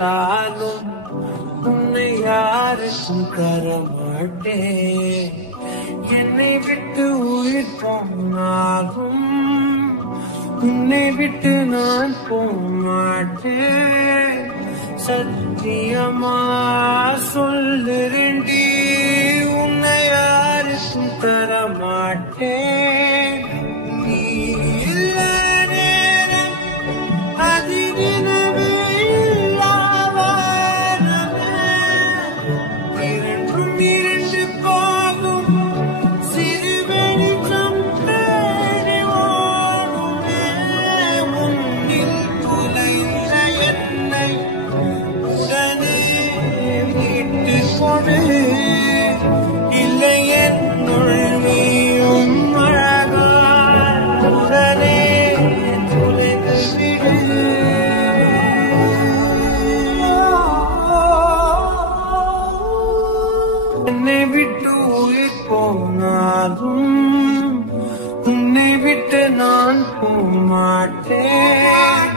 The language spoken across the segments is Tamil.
எடுத்தாலும் உன்னை யாருக்கும் தரமாட்டேன். என்னை விட்டு உயிர் போனாலும் உன்னை விட்டு நான் போமாட்டேன். சத்தியமா சொல்லுறேன்டி, உன்னை யாருக்கும் தரமாட்டேன். நீ இல்ல நேரம் அதிரினவே இல்லாவாரமே. இரண்டும் இரண்டு போகும் சிறு வெளிச்சம் தேடி ஓடுமே. முன்னில் துளைந்த என்னை உடனே விட்டு கொடு. இல்லை என்னுள் நீயும் அழகாய் உடனே துளைந்து விடு. என்னை விட்டு உயிர் போனாலும் உன்னை விட்டு நான் போமாட்டேன்.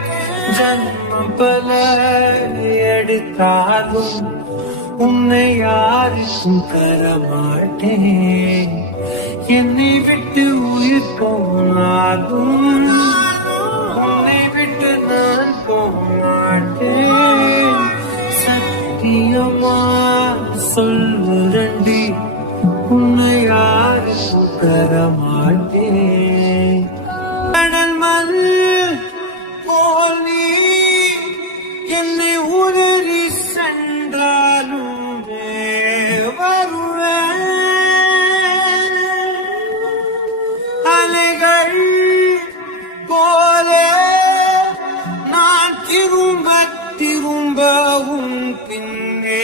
ஜன்மம் பல எடுத்தாலும் உன்னை யாருக்கும் தரமாட்டேன். என்னை விட்டு உயிர் போனாலும் உன்னை விட்டு நான் போமாட்டேன். சத்தியமா சொல்லுறண்டி, உன்னை யாருக்கும் தரமாட்டேன். கடல் மண் போல் நீ என்னை உதறி சென்றாலும் வருவேன். அலைகள் போல நான் திரும்ப திரும்ப உன் பின்னே